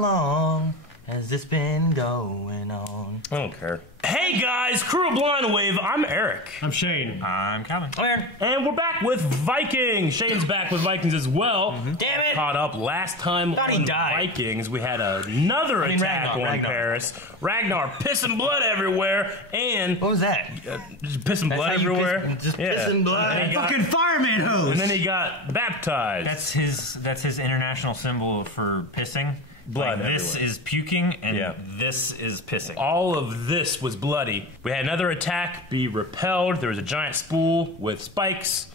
long has this been going on? I don't care. Hey guys, crew of Blind Wave, I'm Eric. I'm Shane. I'm Calvin. And we're back with Viking. Shane's back with Vikings as well. Damn it! Caught up last time Thought he on died. Vikings. We had another attack on Paris. Ragnar pissing blood everywhere, and What was that? just pissing blood everywhere. Just pissing blood. And he got- Fucking fireman hose. and then he got baptized. That's his international symbol for pissing. Blood Like, this everywhere. is puking, and Yeah. this is pissing. All of this was bloody. We had another attack be repelled. There was a giant spool with spikes.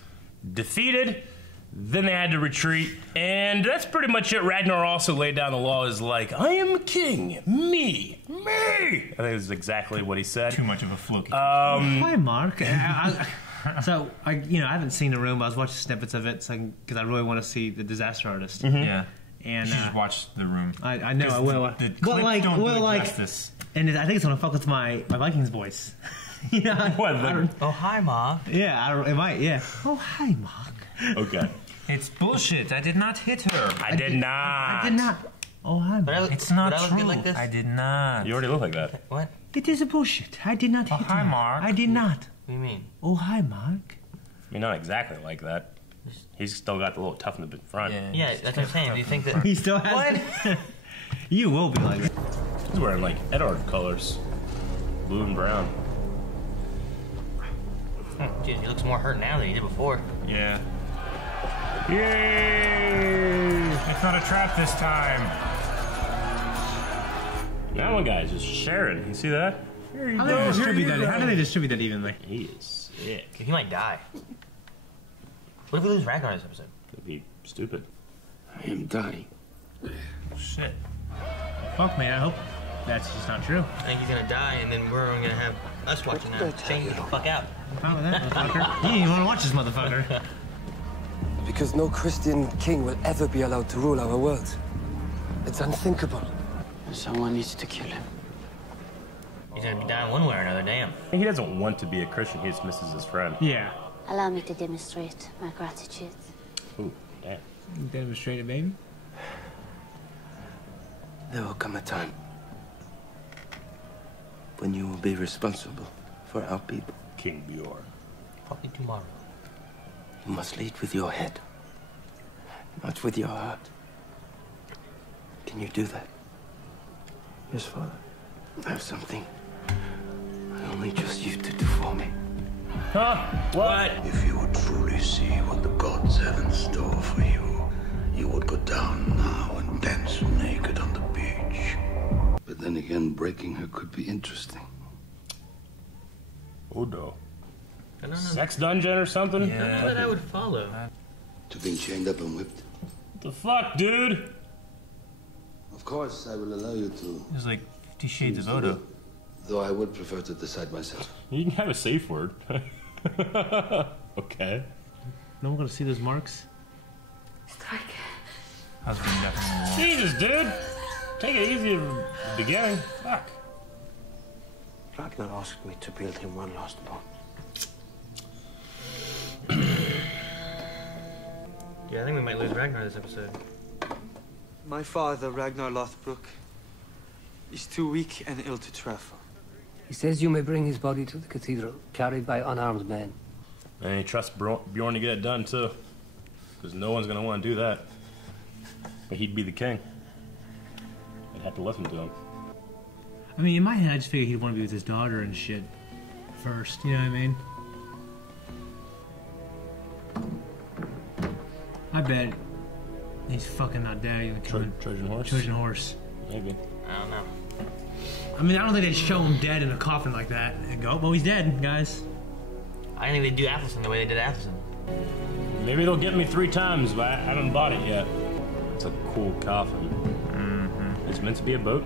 Defeated. Then they had to retreat. And that's pretty much it. Ragnar also laid down the law as like, I am king. Me. I think that's exactly what he said. Too much of a floki. Hi, Mark. So I haven't seen the room. I was watching snippets of it because I really want to see the Disaster Artist. yeah. And You should just watch The Room. I know I will. The clips don't do it justice. And I think it's gonna fuck with my Vikings voice. You know, What? I don't, Oh, hi, Ma. yeah, it might. Yeah. Oh, hi, Mark. Okay. It's bullshit. I did not hit her. I did not. I did not. Oh, hi, Mark. It's not would I look true. good like this? I did not. You already look like that. What? It is a bullshit. I did not hit hi, him. Mark. I did not. What do you mean? Oh, hi, Mark. I mean, not exactly like that. He's still got the little toughness in front. Yeah, that's what I'm saying. Do you think that... He still has. What? You will be like that. He's wearing like Edward colors. Blue and brown. Jeez, he looks more hurt now than he did before. Yeah. Yay! It's not a trap this time. That one guy's just sharing. You see that? How do they distribute that evenly? He is sick. He might die. What if we lose Ragnar this episode? That'd be stupid. I am dying. Shit. Fuck, man. I hope that's just not true. I think he's gonna die, and then we're gonna have us watching that. Shane, get the fuck out. Fine with that, motherfucker. You didn't even want to watch this motherfucker. Because no Christian king will ever be allowed to rule our world. It's unthinkable. Someone needs to kill him. He's gonna be dying one way or another, damn. He doesn't want to be a Christian. He just misses his friend. Yeah. Allow me to demonstrate my gratitude. Ooh, damn. Demonstrate it, baby. There will come a time when you will be responsible for our people. King Bjorn. Probably tomorrow. You must lead with your head, not with your heart. Can you do that? Yes, Father. I have something I only trust you to do for me. Huh? What? If you would truly see what the gods have in store for you, you would go down now and dance naked on the beach. But then again, breaking her could be interesting. Oh no. I don't know. Sex dungeon or something? I don't know that I would follow. To being chained up and whipped? What the fuck, dude? Of course, I will allow you to. There's like 50 Shades of Odo. Though I would prefer to decide myself. You can have a safe word. Okay. No one gonna see those marks? Husband definitely. Jesus, dude. Take it easy at the beginning. Fuck. Ragnar asked me to build him one last boat. Yeah, I think we might lose Ragnar this episode. My father, Ragnar Lothbrok, is too weak and ill to travel. He says you may bring his body to the cathedral, carried by unarmed men. And he trusts Bjorn to get it done, too. Because no one's going to want to do that. But he'd be the king. I'd have to listen to him. I mean, in my head, I just figured he'd want to be with his daughter and shit first. You know what I mean? I bet he's fucking not dead. Trojan horse? Trojan horse. Maybe. I don't know. I mean, I don't think they'd show him dead in a coffin like that and go, well, he's dead, guys. I think they'd do Athelson the way they did Athelson. Maybe they'll get me 3 times, but I haven't bought it yet. It's a cool coffin. Mm-hmm. It's meant to be a boat.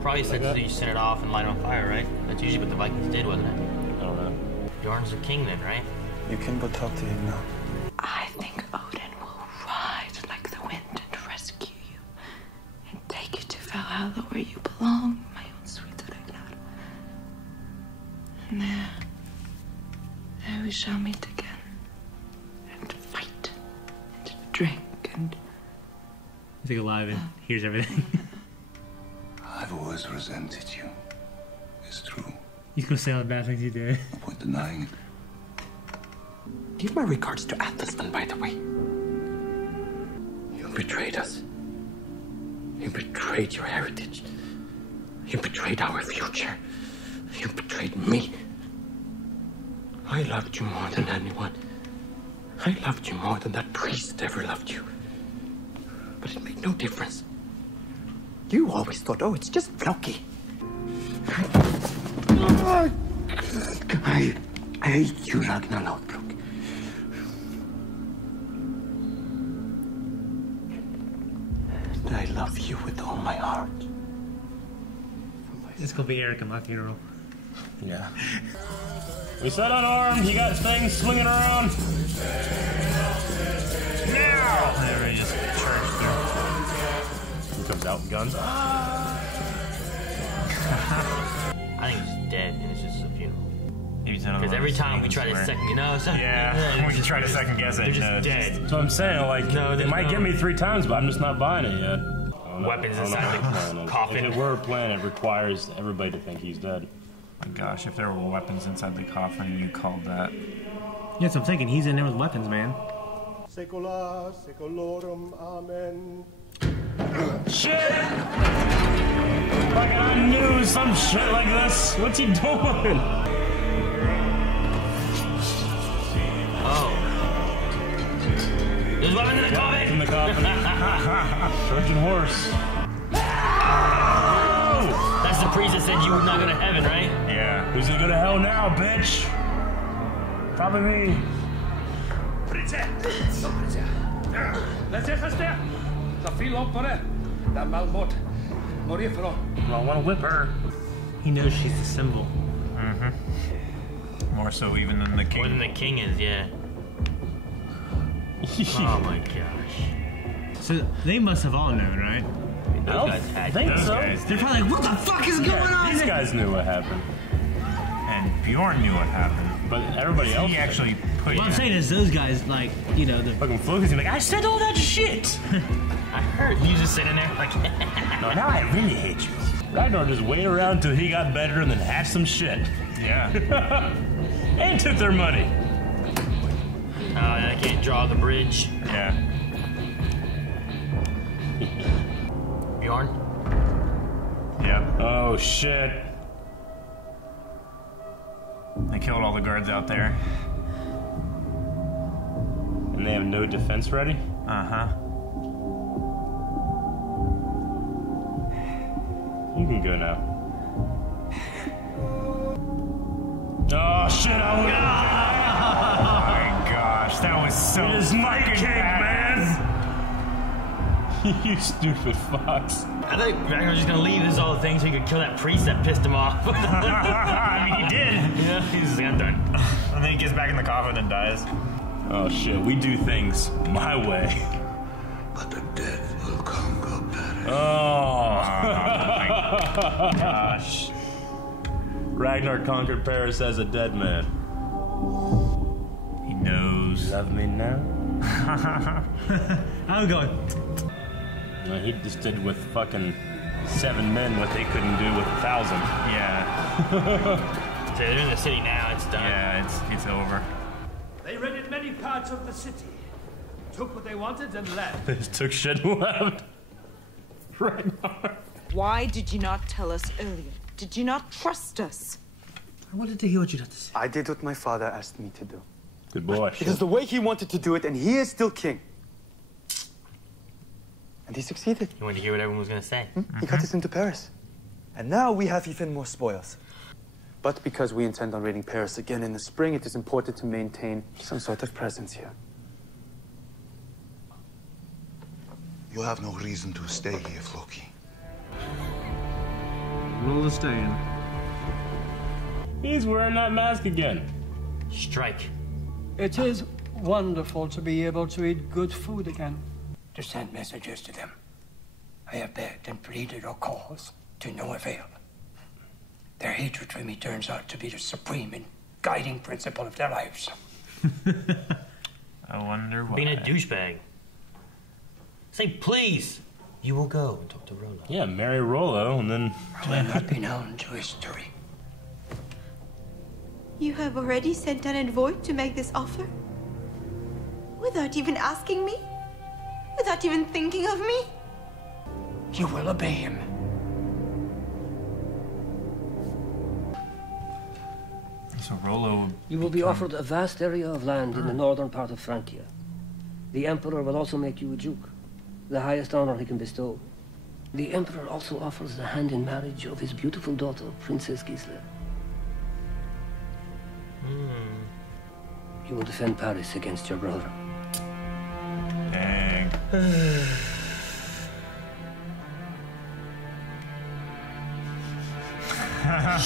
Probably said that you sent it off and light it on fire, right? That's usually what the Vikings did, wasn't it? I don't know. Bjorn's the king then, right? You can but talk to him now. I think Odin will ride like the wind and rescue you and take you to Valhalla where you belong, my own sweet Ragnar. And there we shall meet again and fight and drink and... He's something alive and hears everything. I've always resented you. It's true. He's gonna say all the bad things he did. No point denying it. Give my regards to Athelstan, by the way. You betrayed us. You betrayed your heritage. You betrayed our future. You betrayed me. I loved you more than anyone. I loved you more than that priest ever loved you. But it made no difference. You always thought, oh, it's just Floki. I hate you, Ragnar Lothbrok. And I love you with all my heart. This could be Eric at my funeral. Yeah. We set unarmed. You got things swinging around. Now! Everybody just charged through. He comes out with guns. I think he's dead, and it's just a funeral. Because every time we try to second, yeah, we just try to second guess it. They're just dead. That's what I'm saying. Like, they might get me 3 times, but I'm just not buying it yet. Weapons inside the coffin. If it were a plan, it requires everybody to think he's dead. My gosh, if there were weapons inside the coffin, you called that. Yeah, that's what I'm thinking. He's in there with weapons, man. Secula secolorum, amen. Shit! Like I knew some shit like this. What's he doing? Oh. There's weapons in the coffin! In the coffin. Trojan horse. That's the priest that said you would not go to heaven, right? Yeah. Who's gonna go to hell now, bitch? Probably me. I want to whip her. He knows she's the symbol. Mm-hmm. More so even than the king. More than the king is, yeah. Oh my gosh. So they must have all known, right? Those guys had think those so. guys. They're probably like, what the fuck is going on? These guys knew what happened. And Bjorn knew what happened. But everybody else. He actually put What I'm saying is those guys, like, you know, the fucking Floki's like, I said all that shit. I heard you just sitting there like, no, now I really hate you. Ragnar just waited around until he got better and then hatched some shit. Yeah. And took their money. I can't draw the bridge. Yeah. Bjorn? Yeah. Oh, shit. They killed all the guards out there. And they have no defense ready? Uh-huh. You can go now. Oh, shit, I would. Oh my gosh, that was so It is my fucking king, badass. man! You stupid fox. I thought Ragnar was just gonna leave this all thing so he could kill that priest that pissed him off. I mean, he did. Yeah, he's just like, I'm done. And then he gets back in the coffin and dies. Oh, shit, we do things my way. But the dead will conquer Paris. Oh my gosh. Ragnar conquered Paris as a dead man. He knows. Love me now? I'm going. No, he just did with fucking 7 men what they couldn't do with 1,000. Yeah. So they're in the city now, it's done. Yeah, it's over. They raided many parts of the city, took what they wanted and left. They just took shit and left. Ragnar. Why did you not tell us earlier? Did you not trust us? I wanted to hear what you had to say. I did what my father asked me to do. Good boy. Because the way he wanted to do it, and he is still king. And he succeeded. You wanted to hear what everyone was gonna say. He got us into Paris. And now we have even more spoils. But because we intend on raiding Paris again in the spring, it is important to maintain some sort of presence here. You have no reason to stay here, Floki. Rule of staying. He's wearing that mask again. Strike. It is wonderful to be able to eat good food again. To send messages to them. I have begged and pleaded our cause to no avail. Their hatred for me turns out to be the supreme and guiding principle of their lives. I wonder why. Being a douchebag. Say please. You will go and talk to Rollo. Yeah, marry Rollo, and then... Will not be known to history. You have already sent an envoy to make this offer? Without even asking me? Without even thinking of me? You will obey him. So Rollo... You will be offered a vast area of land in the northern part of Francia. The Emperor will also make you a duke, the highest honor he can bestow. The Emperor also offers the hand in marriage of his beautiful daughter, Princess Gisela. You will defend Paris against your brother. Dang.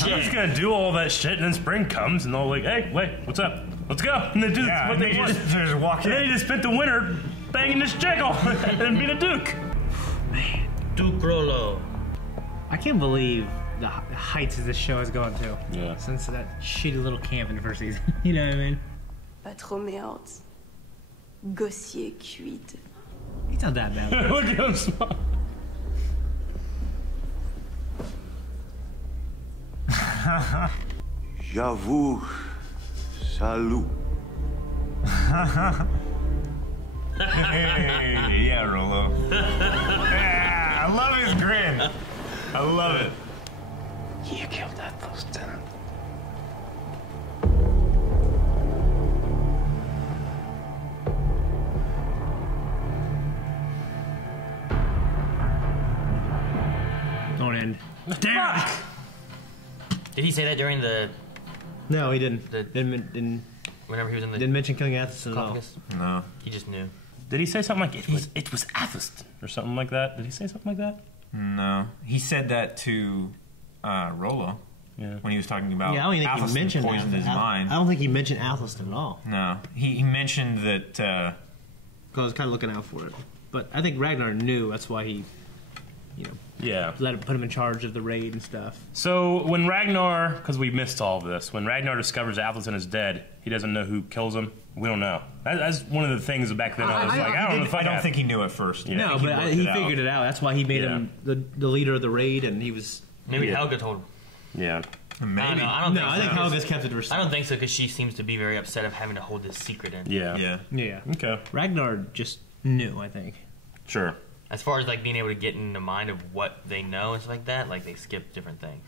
He's gonna do all that shit, and then spring comes, and they're like, "Hey, wait, what's up? Let's go!" And they do what they want. Just walk in. And then he just spent the winter banging this chick and being a duke. Man, Duke Rollo. I can't believe the heights this show has gone to. Yeah. Since that shitty little camp in the first season. You know what I mean? Pas trop méante. Gossier cuite. He's not that bad. Look at him smile. J'avoue, salut. Hey, yeah, Rollo. Yeah, I love his grin. I love it. You killed Athelstan. Don't end. Damn. Did he say that during the... No, he didn't. The- Didn't Whenever he was in the... didn't mention killing Athelstan at all. caucus? No. He just knew. Did he say something like it was Athelstan or something like that? Did he say something like that? No. He said that to Rollo when he was talking about Yeah, I don't even think he Athelstan mentioned poisoned his mind. I don't think he mentioned Athelstan at all. No. He mentioned that... Because I was kind of looking out for it. But I think Ragnar knew. That's why he, Yeah. put him in charge of the raid and stuff. So when Ragnar, because we missed all of this, when Ragnar discovers Athelstan is dead, he doesn't know who kills him. We don't know. That's one of the things back then. I was like, I don't know if I don't think he knew at first. Yeah. No, but he figured it out. That's why he made him the leader of the raid, and he was... Maybe Helga told him. Yeah. Maybe. I think Helga's kept it to herself. I don't think so, because she seems to be very upset of having to hold this secret in. Yeah. Yeah. Okay. Ragnar just knew, I think. Sure. As far as like being able to get in the mind of what they know and stuff like that, like they skip different things.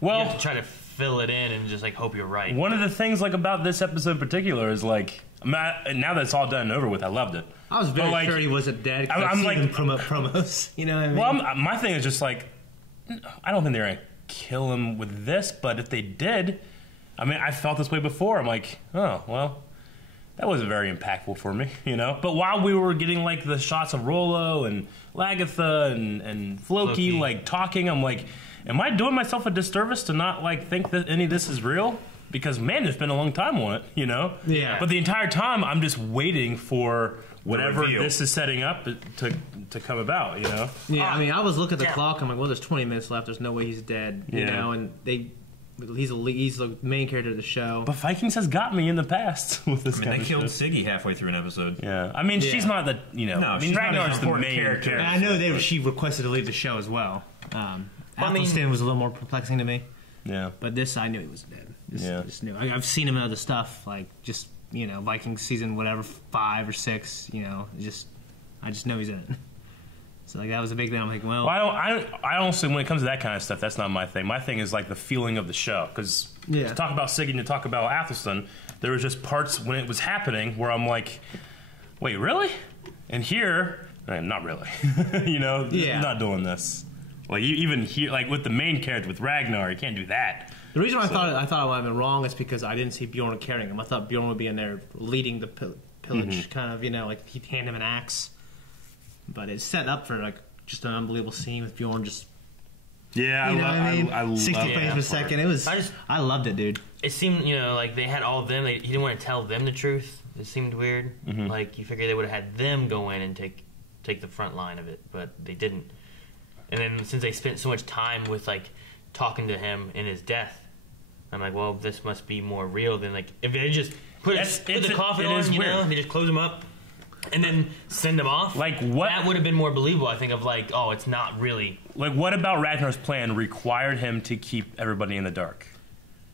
Well, you have to try to fill it in and just like hope you're right. One of the things like about this episode in particular is like, now that it's all done and over with, I loved it. I was very sure he wasn't dead. I'm like him promote promos. You know what I mean? Well, my thing is just like, I don't think they're gonna kill him with this, but if they did, I mean, I felt this way before. I'm like, oh well, that wasn't very impactful for me, you know. But while we were getting like the shots of Rollo and Lagatha and Floki like talking, I'm like, am I doing myself a disservice to not like think that any of this is real? Because man, it's been a long time on it, you know. Yeah. But the entire time, I'm just waiting for whatever reveal. this is setting up to come about, you know. Yeah, I mean, I was looking at the clock. I'm like, well, there's 20 minutes left. There's no way he's dead, you Yeah. know. And he's the main character of the show. But Vikings has got me in the past with this kind they of killed shit. Siggy halfway through an episode. Yeah, I mean, she's not the, you know. No, I mean, she's not an Ragnar's the important main character. And I know she requested to leave the show as well. Athelstan was a little more perplexing to me. Yeah. But this, I knew he was dead. Yeah. Just knew. I've seen him in other stuff, like just, you know, Vikings season whatever, 5 or 6, you know, I just know he's in it. So like that was a big thing. I'm like, well, I honestly, when it comes to that kind of stuff, that's not my thing. My thing is like the feeling of the show. Because to talk about Siggy and to talk about Athelstan, there was just parts when it was happening where I'm like, wait, really? And here, not really. You know, not doing this. Like even here, like with the main character with Ragnar, you can't do that. the reason why I thought I might have been wrong is because I didn't see Bjorn carrying him. I thought Bjorn would be in there leading the pillage, kind of, you know, like he'd hand him an axe. But it's set up for like just an unbelievable scene with Bjorn just. Yeah, you know what I mean? I love 60 frames per second. It was. I loved it, dude. It seemed, you know, like they had all of them. He didn't want to tell them the truth. It seemed weird. Like you figure they would have had them go in and take the front line of it, but they didn't. And then since they spent so much time with like talking to him in his death, I'm like, well, this must be more real than like if they just put the coffin on, you know, they just close him up. and then send them off. Like what? That would have been more believable. I think of like, oh, it's not really. Like what about Ragnar's plan required him to keep everybody in the dark?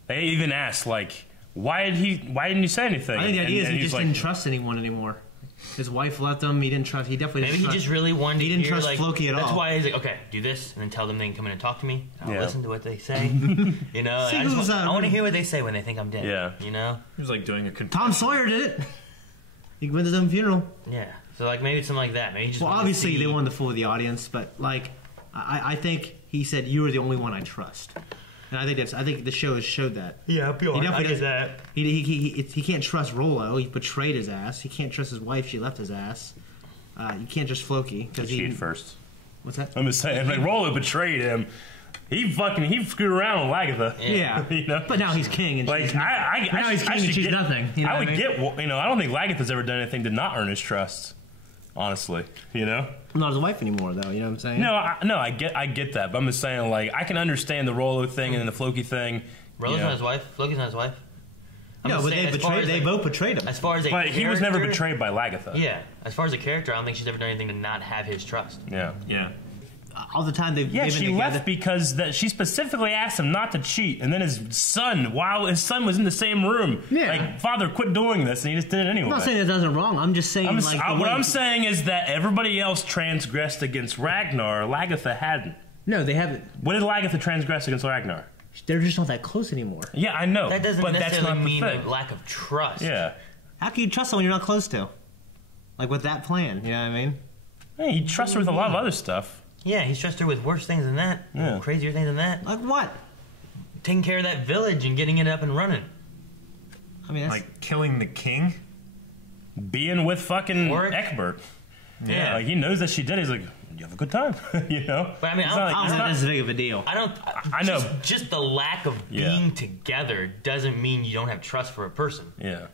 They even asked like, why didn't he say anything? I think the idea is he just like, didn't trust anyone anymore. His wife left him. He didn't trust. He definitely didn't Maybe trust. he just really wanted. He didn't to hear, trust like, Floki at all. That's why he's like, okay, do this, and then tell them they can come in and talk to me. I'll listen to what they say. You know, See, I want to hear what they say when they think I'm dead. Yeah. You know, He was like doing a Tom Sawyer did it. He went to his own funeral. yeah. So like maybe it's something like that. Maybe he just. Well, wanted to obviously see- they wanted to fool the audience, but like, I think he said you are the only one I trust, and I think the show has showed that. Yeah, He definitely I get doesn't- that. He can't trust Rollo. He betrayed his ass. He can't trust his wife. She left his ass. You can't trust Floki because he cheated first. What's that? I'm just saying, like Rollo betrayed him. He screwed around with Lagatha. Yeah, you know? but now he's king, and Like she's now he's king and she's get, nothing. You know I what would mean? get, you know, I don't think Lagatha's ever done anything to not earn his trust. Honestly, you know. Not his wife anymore, though. You know what I'm saying? No, I get that, but I'm just saying, like, I can understand the Rollo thing and the Floki thing. Rollo's not his wife. Floki's not his wife. I'm No, just but saying, they as far betrayed. as, They like, both betrayed him. As far as a But he was never character- betrayed by Lagatha. Yeah, as far as a character, I don't think she's ever done anything to not have his trust. Yeah. All the time they've Yeah, been she together. left because she specifically asked him not to cheat, and then his son, while his son was in the same room, like, Father, quit doing this, and he just did it anyway. I'm not saying it doesn't wrong. I'm just saying like the what way- I'm saying is that everybody else transgressed against Ragnar. Lagatha hadn't. No, they haven't. What did Lagatha transgress against Ragnar? They're just not that close anymore. Yeah, I know. That doesn't but that's necessarily not the mean thing. a lack of trust. Yeah. How can you trust someone you're not close to? Like with that plan, you know what I mean? Hey, you trust her with a lot of other stuff. Yeah, he's trusted her with worse things than that. Yeah. Crazier things than that. Like what? Taking care of that village and getting it up and running. I mean, like killing the king, being with fucking Egbert. Yeah. Like he knows that she did. He's like, you have a good time, you know. But I mean, It's I not don't like- think it's not- that's as big of a deal. I know. know. Just the lack of Yeah. being together doesn't mean you don't have trust for a person. Yeah.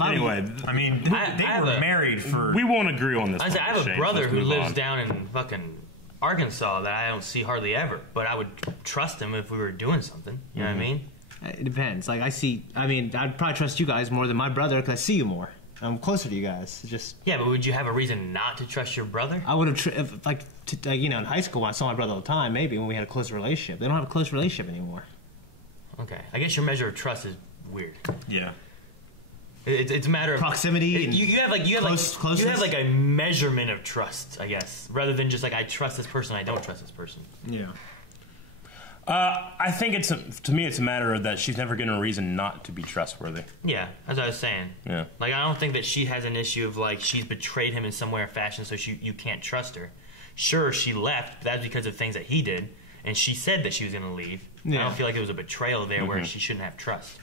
Anyway, I mean, they have were a- married for. We won't agree on this. I one, have a Shane. brother Let's who move lives on. down in fucking Arkansas that I don't see hardly ever, but I would trust him if we were doing something. You know what I mean? It depends. Like I mean, I'd probably trust you guys more than my brother because I see you more. I'm closer to you guys. It's just Yeah, but would you have a reason not to trust your brother? I would have you know, in high school I saw my brother all the time. Maybe when we had a close relationship. They don't have a close relationship anymore. Okay, I guess your measure of trust is weird. Yeah. It's a matter of proximity. And you have closeness? like a measurement of trust, I guess, rather than just like I trust this person, I don't trust this person. Yeah. I think to me it's a matter of that she's never given a reason not to be trustworthy. Yeah, that's what I was saying. Yeah. Like I don't think that she has an issue of like she's betrayed him in some way or fashion, so you can't trust her. Sure, she left, but that's because of things that he did, and she said that she was going to leave. I Yeah. don't feel like there was a betrayal there where she shouldn't have trust.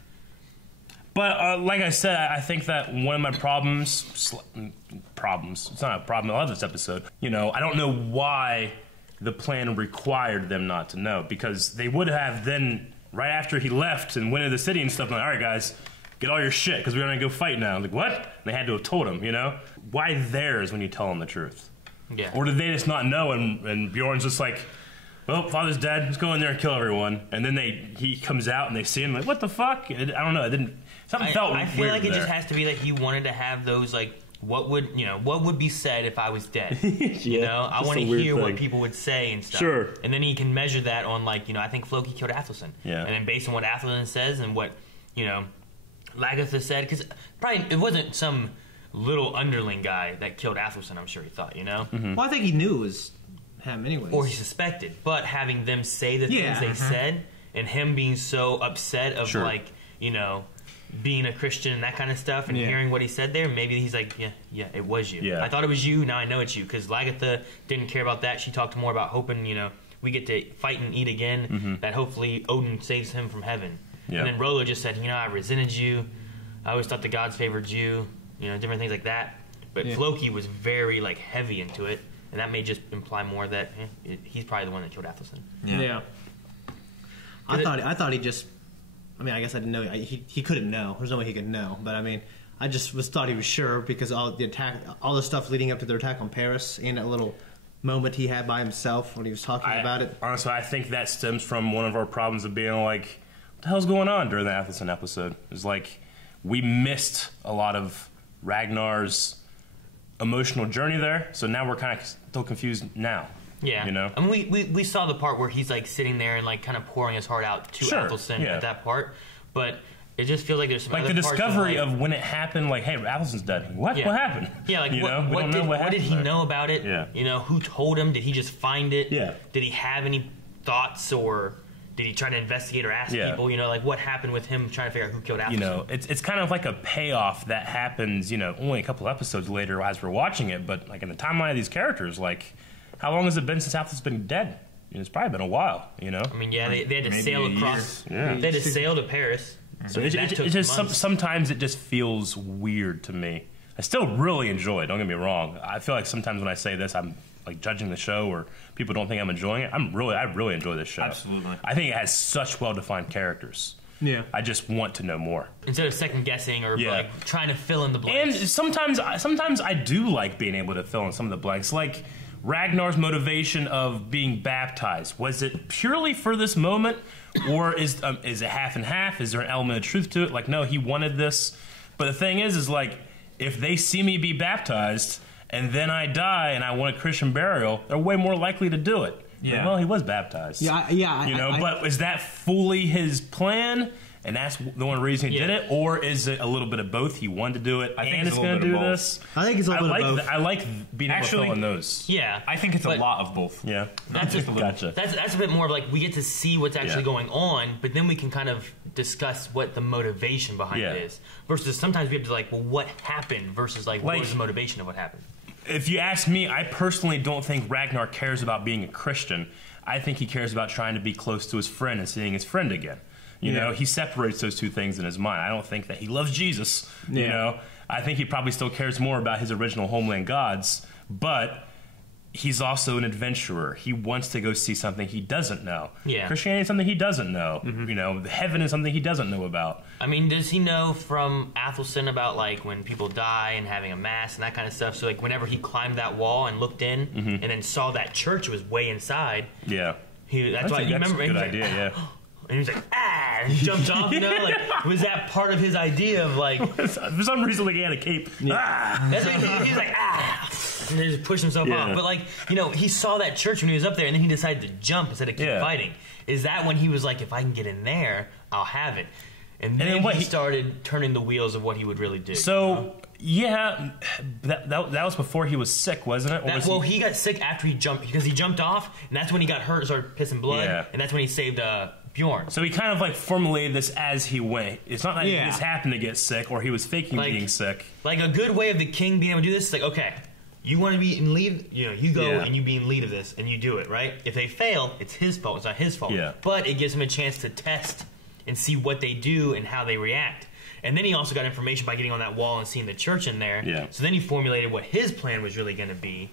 But like I said, I think that one of my problems, it's not a problem, I love this episode. You know, I don't know why the plan required them not to know, because they would have then, right after he left and went into the city and stuff, like, all right, guys, get all your shit, because we're going to go fight now. I'm like, what? And they had to have told him, you know? Why theirs when you tell them the truth? Yeah. Or did they just not know, and Bjorn's just like, well, Father's dead, let's go in there and kill everyone. And then he comes out and they see him, like, what the fuck? I don't know, it didn't, something felt weird I feel like it there. just has to be like he wanted to have those like what would be said if I was dead. You know, I just want a to weird hear what thing. people would say and stuff. Sure. And then he can measure that on like I think Floki killed Athelson. Yeah. And then based on what Athelson says and what Lagatha said, because probably it wasn't some little underling guy that killed Athelson. I'm sure he thought, Well, I think he knew it was him anyways. or he suspected. But having them say the Yeah. things they said, and him being so upset of Sure. like being a Christian and that kind of stuff, and hearing what he said there, maybe he's like, yeah, it was you. Yeah. I thought it was you. Now I know it's you, because Lagatha didn't care about that. She talked more about hoping, we get to fight and eat again. That hopefully Odin saves him from heaven. Yeah. And then Rollo just said, I resented you. I always thought the gods favored you. Different things like that. But Floki was very like heavy into it, and that may just imply more that he's probably the one that killed Athelson. Yeah. I thought he just. I mean, I guess I didn't know. He couldn't know. There's no way he could know. But I mean, I just thought he was sure because all the stuff leading up to their attack on Paris, and that little moment he had by himself when he was talking about it. Honestly, I think that stems from one of our problems of being like, what the hell's going on during the Athelson episode? It's like we missed a lot of Ragnar's emotional journey there. So now we're kind of still confused now. Yeah. You know? I mean, we saw the part where he's, like, sitting there and, like, kind of pouring his heart out to Athelstan at that part. But it just feels like there's some other the parts discovery of when it happened, like, hey, Athelstan's dead. What happened? Yeah, like, you know? We don't know what did he happened there. know about it? Yeah. You know, who told him? Did he just find it? Yeah. Did he have any thoughts, or did he try to investigate or ask people? You know, like, what happened with him trying to figure out who killed Athelstan? You know, it's kind of like a payoff that happens, you know, only a couple episodes later as we're watching it, but, like, in the timeline of these characters, like, how long has it been since Athelstan's been dead? You know, it's probably been a while, you know? I mean, yeah, they had to sail across. Yeah. They had to sail to Paris. So it just sometimes it just feels weird to me. I still really enjoy it. Don't get me wrong. I feel like sometimes when I say this, I'm like judging the show, or people don't think I'm enjoying it. I really enjoy this show. Absolutely. I think it has such well-defined characters. Yeah. I just want to know more. Instead of second guessing or like trying to fill in the blanks. And sometimes I do like being able to fill in some of the blanks. Like Ragnar's motivation of being baptized. Was it purely for this moment, or is it half and half? Is there an element of truth to it? Like, no, he wanted this. But the thing is like, if they see me be baptized and then I die and I want a Christian burial, they're way more likely to do it. Yeah. Like, well, he was baptized. Yeah. You know, but is that fully his plan? And that's the one reason he did it, or is it a little bit of both? He wanted to do it, and it's going to do this. I think it's a little bit of both. I like being able to fill in those. Yeah, I think it's a lot of both. Yeah, that's just gotcha. That's a bit more of like we get to see what's actually going on, but then we can kind of discuss what the motivation behind it is. Versus sometimes we have to like, well, what happened? Versus like what was the motivation of what happened? If you ask me, I personally don't think Ragnar cares about being a Christian. I think he cares about trying to be close to his friend and seeing his friend again. You know, he separates those two things in his mind. I don't think that he loves Jesus. You know, I think he probably still cares more about his original homeland gods, but he's also an adventurer. He wants to go see something he doesn't know. Yeah. Christianity is something he doesn't know. You know, heaven is something he doesn't know about. I mean, does he know from Athelstan about, like, when people die and having a mass and that kind of stuff? So, like, whenever he climbed that wall and looked in and then saw that church was way inside. Yeah. That's why you remember. That's a good idea, yeah. And he was like, and he jumped off, you know? Like, was that part of his idea of, like... For some reason, like, he had a cape. That's what he was like, and then just pushed himself off. But, like, you know, he saw that church when he was up there, and then he decided to jump instead of keep fighting. Is that when he was like, if I can get in there, I'll have it? And then he started turning the wheels of what he would really do. So, that was before he was sick, wasn't it? He got sick after he jumped, because he jumped off, and that's when he got hurt and started pissing blood, and that's when he saved Bjorn. So he kind of like formulated this as he went. It's not like he just happened to get sick or he was faking being sick. Like a good way of the king being able to do this is like, okay, you want to be in lead, you know, you go and you be in lead of this and you do it, right? If they fail, it's his fault. It's not his fault. Yeah. But it gives him a chance to test and see what they do and how they react. And then he also got information by getting on that wall and seeing the church in there. Yeah. So then he formulated what his plan was really going to be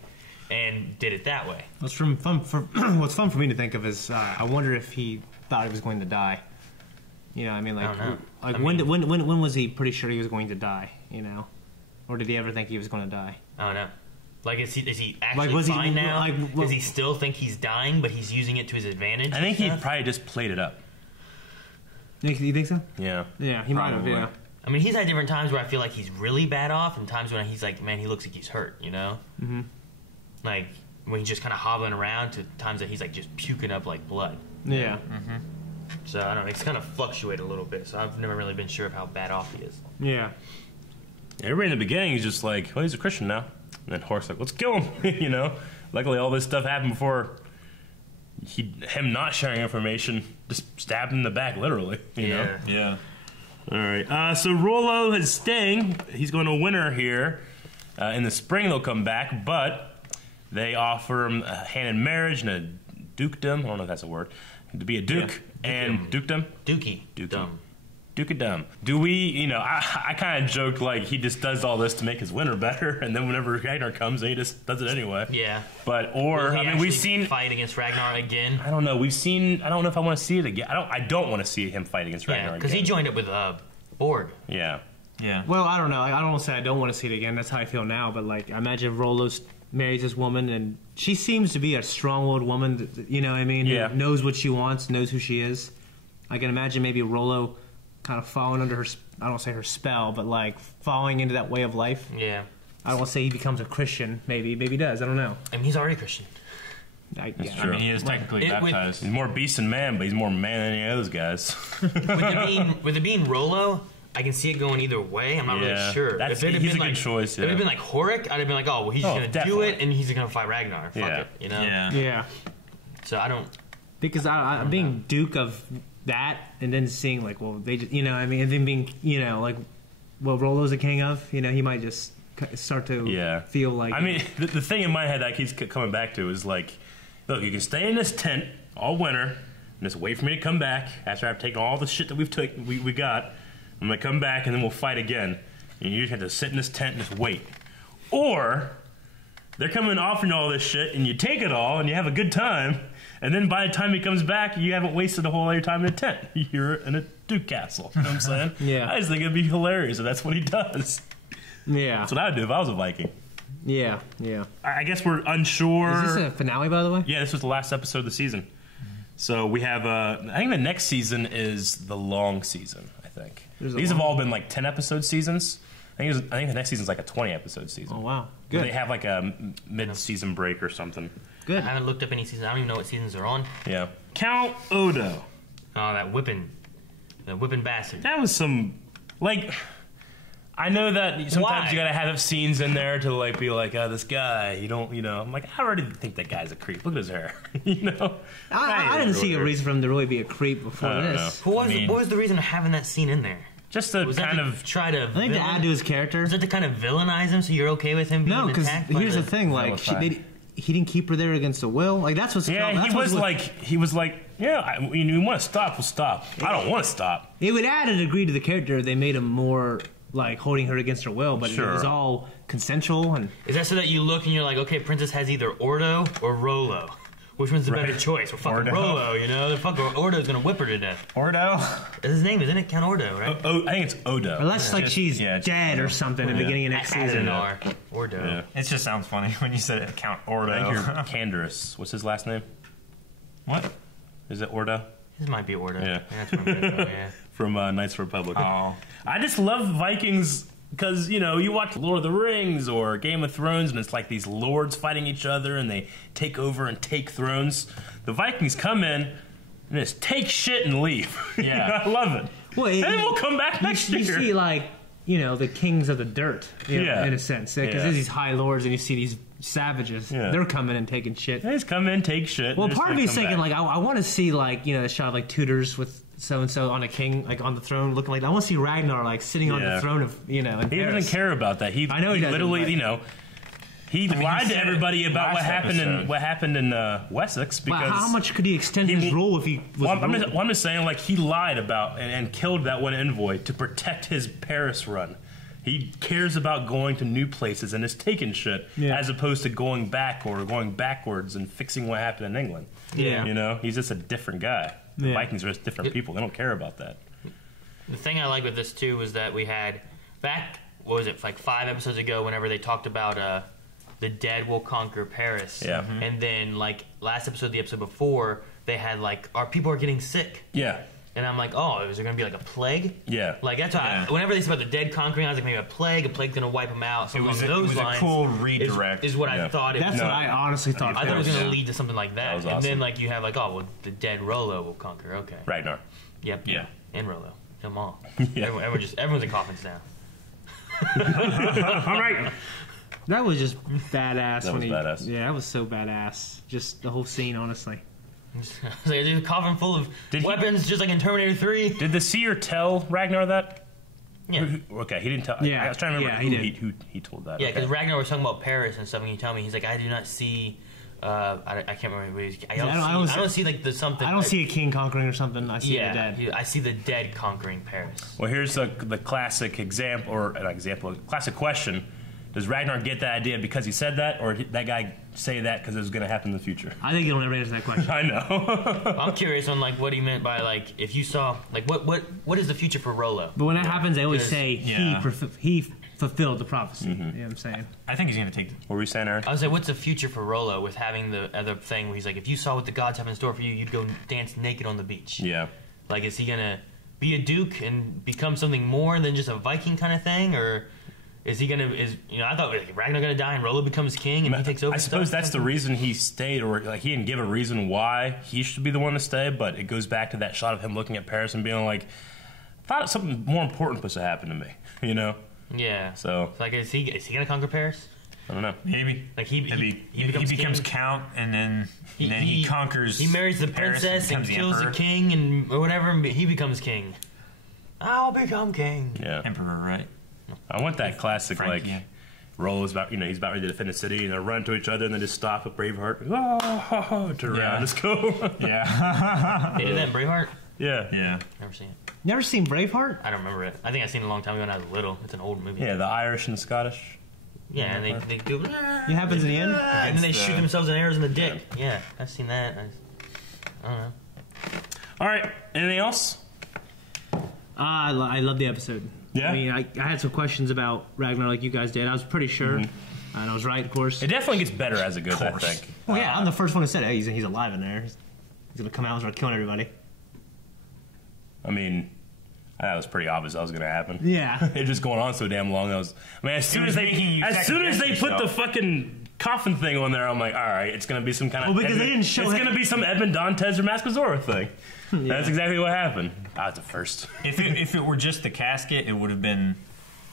and did it that way. What's fun for me to think of is I wonder if he thought he was going to die. You know, I mean, like when was he pretty sure he was going to die? You know, or did he ever think he was going to die? I don't know. Like, is he actually fine now? Does he still think he's dying, but he's using it to his advantage? I think he probably just played it up. You think so? Yeah. Yeah, he might have. Yeah. I mean, he's had different times where I feel like he's really bad off, and times when he's like, man, he looks like he's hurt. You know. Mm-hmm. Like when he's just kind of hobbling around, to times that he's like just puking up like blood. Yeah. Mm-hmm. So I don't know. It's kind of fluctuated a little bit. So I've never really been sure of how bad off he is. Yeah. Everybody in the beginning is just like, well, he's a Christian now. And then Hork's like, let's kill him. You know. Luckily, all this stuff happened before him not sharing information. Just stabbed him in the back, literally. You know. Yeah. All right. So Rollo is staying. He's going to winter here. In the spring, they'll come back, but they offer him a hand in marriage and a dukedom. I don't know if that's a word. To be a duke and dukedom. Dukedom. Do we, you know, I kind of joked like he just does all this to make his winter better, and then whenever Ragnar comes, he just does it anyway. Yeah. But, I mean, we've seen... fight against Ragnar again. I don't know. I don't know if I want to see it again. I don't want to see him fight against Ragnar again. because he joined up with Borg. Yeah. Yeah. Well, I don't know. I don't want to say I don't want to see it again. That's how I feel now. But, like, I imagine Rollos marries this woman, and she seems to be a strong-willed woman, you know what I mean? Yeah. Who knows what she wants, knows who she is. I can imagine maybe Rollo kind of falling under her, I don't say her spell, but, like, falling into that way of life. Yeah. I don't want to say he becomes a Christian. Maybe he does. I don't know. I mean, he's already Christian. That's I true. mean, he is technically baptized. He's more beast than man, but he's more man than any of those guys. with it being Rollo, I can see it going either way. I'm not really sure. He's a good choice. If it had been like Horik, I'd have been like, oh, well, he's just gonna do it, and he's gonna fight Ragnar. Fuck it, you know? Yeah. So I don't. Because I'm being Duke of that, and then seeing like, well, they just, I mean, and then being, like, well, Rollo's a king of, he might just start to feel like. I mean, the thing in my head that keeps coming back to is like, look, you can stay in this tent all winter and just wait for me to come back after I've taken all the shit that we got. I'm gonna come back and then we'll fight again. And you just have to sit in this tent and just wait. Or they're coming offering all this shit and you take it all and you have a good time. And then by the time he comes back, you haven't wasted a whole lot of your time in a tent. You're in a Duke castle. You know what I'm saying? Yeah. I just think it'd be hilarious if that's what he does. Yeah. That's what I would do if I was a Viking. Yeah. I guess we're unsure. Is this a finale, by the way? Yeah, this was the last episode of the season. So we have, I think the next season is the long season, I think. These have all been like 10-episode seasons. I think the next season's like a 20-episode season. Oh, wow. Good. Where they have like a mid-season break or something. Good. I haven't looked up any seasons. I don't even know what seasons they're on. Yeah. Count Odo. Oh, that whipping bastard. That was some, like, I know that sometimes you gotta have scenes in there to like be like, oh, this guy, I'm like, I already think that guy's a creep. Look at his hair, I didn't see a reason for him to really be a creep before this. What was the reason of having that scene in there? Just to try to. I think to add to his character. Is it to kind of villainize him so you're okay with him being attacked? No, because here's the thing, like he didn't keep her there against her will. Like that's what's. Yeah, he was like, yeah, we want to stop. We'll stop. I don't want to stop. It would add a degree to the character. They made him more like holding her against her will, but sure. It was all consensual. And is that so that you look and you're like, okay, Princess has either Ordo or Rollo. Which one's the better choice? Well, fucking Rollo, The fucking Ordo's gonna whip her to death. Ordo? That's his name, isn't it? Count Ordo, right? I think it's Odo. Unless like she's dead or something at the beginning of next season. Ordo. Yeah. It just sounds funny when you said it. Count Ordo. I think you're Canderous. What's his last name? What? Is it Ordo? His might be Ordo. Yeah. That's what I'm gonna go, yeah. From Knights of the Republic. Oh. I just love Vikings because, you watch Lord of the Rings or Game of Thrones and it's like these lords fighting each other and they take over and take thrones. The Vikings come in and just take shit and leave. Yeah. I love it. Well, and then we'll come back next year. You see, like, the kings of the dirt, in a sense. Because there's these high lords and you see these savages. Yeah. They're coming and taking shit. They just come in, take shit. Well, part of me is thinking, like, I want to see, like, a shot of, like, Tudors with so-and-so on a king, like, on the throne, looking like that. I want to see Ragnar, like, sitting on the throne of, in Paris. He doesn't care about that. I know he literally, he lied to everybody about what happened in Wessex. Because how much could he extend his rule if he was I'm just saying, like, he lied about and killed that one envoy to protect his Paris run. He cares about going to new places and is taking shit as opposed to going back or going backwards and fixing what happened in England. Yeah. He's just a different guy. The Vikings are just different people. They don't care about that. The thing I like with this, too, was that we had back, what was it, like 5 episodes ago, whenever they talked about the dead will conquer Paris. Yeah. Mm-hmm. And then, like, last episode, the episode before, they had, like, our people are getting sick. Yeah. And I'm like, oh, is there going to be, like, a plague? Yeah. Like, that's why whenever they said about the dead conquering, I was like, maybe a plague's going to wipe them out. So it was lines a cool redirect. Is what I thought it was. That's what I honestly thought. I thought it was going to lead to something like that. Was and awesome. then, like, you have, like, oh, well, the dead Rollo will conquer. Okay. Ragnar. Yep. Yeah. And Rollo. Them all. Yeah. Everyone's in coffins now. All right. That was just badass. That was badass. Yeah, that was so badass. Just the whole scene, honestly. It's like a coffin full of weapons, just like in Terminator 3. Did the seer tell Ragnar that? Yeah. Okay, he didn't tell. Yeah. I was trying to remember who he told that. Yeah, because Ragnar was talking about Paris and stuff, and he told me, he's like, I do not see. I can't remember what he's. I don't see like the something. I don't see a king conquering or something. I see the dead. I see the dead conquering Paris. Well, here's the classic example, or an example, classic question. Does Ragnar get that idea because he said that, or did that guy say that because it was going to happen in the future? I think he'll never answer that question. I know. I'm curious on like what he meant by like if you saw like what is the future for Rollo? But when that happens, they always say he fulfilled the prophecy. Mm-hmm. You know what I'm saying? I think he's going to take. What were you saying, Aaron? I was like, what's the future for Rollo with having the other thing where he's like, if you saw what the gods have in store for you, you'd go dance naked on the beach. Yeah. Like, is he gonna be a duke and become something more than just a Viking kind of thing, or Is he gonna? I thought Ragnar gonna die and Rollo becomes king and he takes over. I suppose that's the reason he stayed, or like he didn't give a reason why he should be the one to stay. But it goes back to that shot of him looking at Paris and being like, "I thought something more important was to happen to me," you know? Yeah. So like, is he gonna conquer Paris? I don't know. Maybe. Like he becomes count, and then he conquers. He marries the Paris princess and kills the king or whatever, and he becomes king. I'll become king. Yeah. Emperor, right? I want that classic Frank, like Rollo's about he's about ready to defend the city and they run to each other and then just stop at Braveheart. Turn around, let's go. Yeah. They did that in Braveheart? Yeah. Never seen it. Never seen Braveheart? I don't remember it. I think I seen it a long time ago when I was little. It's an old movie. Yeah, the Irish and the Scottish. Yeah, and they do. It happens in the end? And then they shoot themselves in arrows in the dick. Yeah, I've seen that. I don't know. All right, anything else? I love the episode. Yeah? I mean, I had some questions about Ragnar like you guys did. I was pretty sure. And I was right, of course. It definitely gets better as it goes, I think. Well, yeah, I'm the first one who said, hey, he's alive in there. He's going to come out and start killing everybody. I mean, that was pretty obvious that was going to happen. Yeah. It just going on so damn long. As soon as they put the fucking coffin thing on there, I'm like, all right, it's going to be some kind of... Well, because they didn't show It's going to be some Edmond Dantes or Mask of Zorro thing. Yeah. That's exactly what happened. At the first. If it were just the casket, it would have been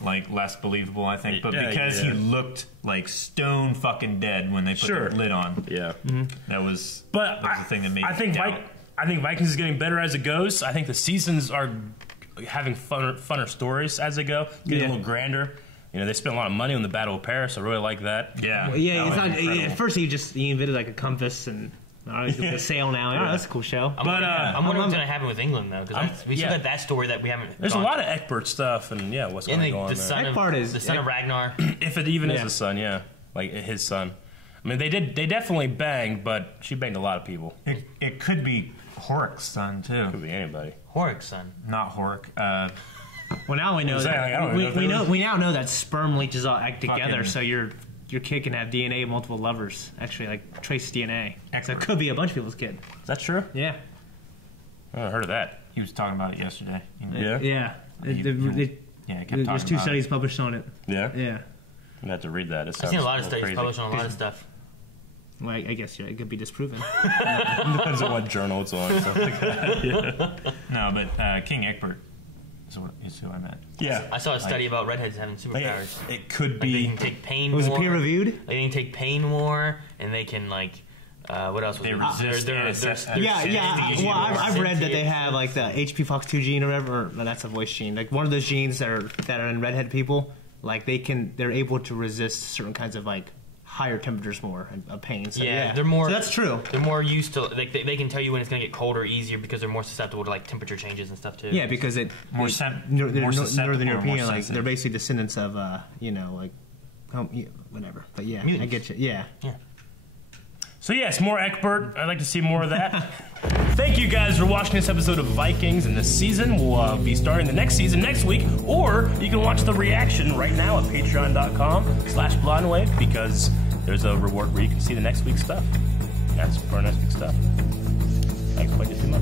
like less believable, I think. But because he looked like stone fucking dead when they put the lid on, that was the thing that made. I think Vikings is getting better as it goes. I think the seasons are having funner stories as they go, getting a little grander. They spent a lot of money on the Battle of Paris. I really like that. Yeah, well, yeah. It's not, at first, he invented like a compass and. A sail now. Oh, that's a cool show. I'm wondering what's going to happen with England, though, because we still got that story that we haven't. There's a lot of Egbert stuff, and what's going to go on there. The son of Ragnar. If it even is a son, like his son. I mean, they definitely banged, but she banged a lot of people. It could be Horik's son too. Could be anybody. Horik's son, not Horik. Well, now we know that we now know that sperm leeches all act together, so your kid can have DNA of multiple lovers. Actually, like trace DNA. So it could be a bunch of people's kid. Is that true? Yeah. I haven't heard of that. He was talking about it yesterday. Yeah. There's 2 studies published on it. Yeah? Yeah. I'm going to have to read that. I've seen a lot of studies published on a lot of stuff. Well, I guess it could be disproven. Depends on what journal it's on. Stuff like that. No, but King Egbert is who I meant. Yeah. I saw a study about redheads having superpowers. It could be. They can take pain Was more. it peer reviewed? They can take pain more, and they can, like, what else was they resist Well, I've read that they have, like, the HP Fox2 gene or whatever. No, that's a voice gene. Like, one of those genes that are in redhead people, like, they're able to resist certain kinds of, like, higher temperatures more of pain. So, they're more. So that's true. They're more used to, like, they can tell you when it's going to get colder easier because they're more susceptible to, like, temperature changes and stuff too. Yeah, because they're Northern European, like they're basically descendants of whatever. But yeah, mutants. I get you. Yeah. So yes, more Egbert. I'd like to see more of that. Thank you guys for watching this episode of Vikings in this season. We'll be starting the next season next week, or you can watch the reaction right now at patreon.com/blindwave because there's a reward where you can see the next week's stuff. That's for our next week's stuff. Thanks for playing too much.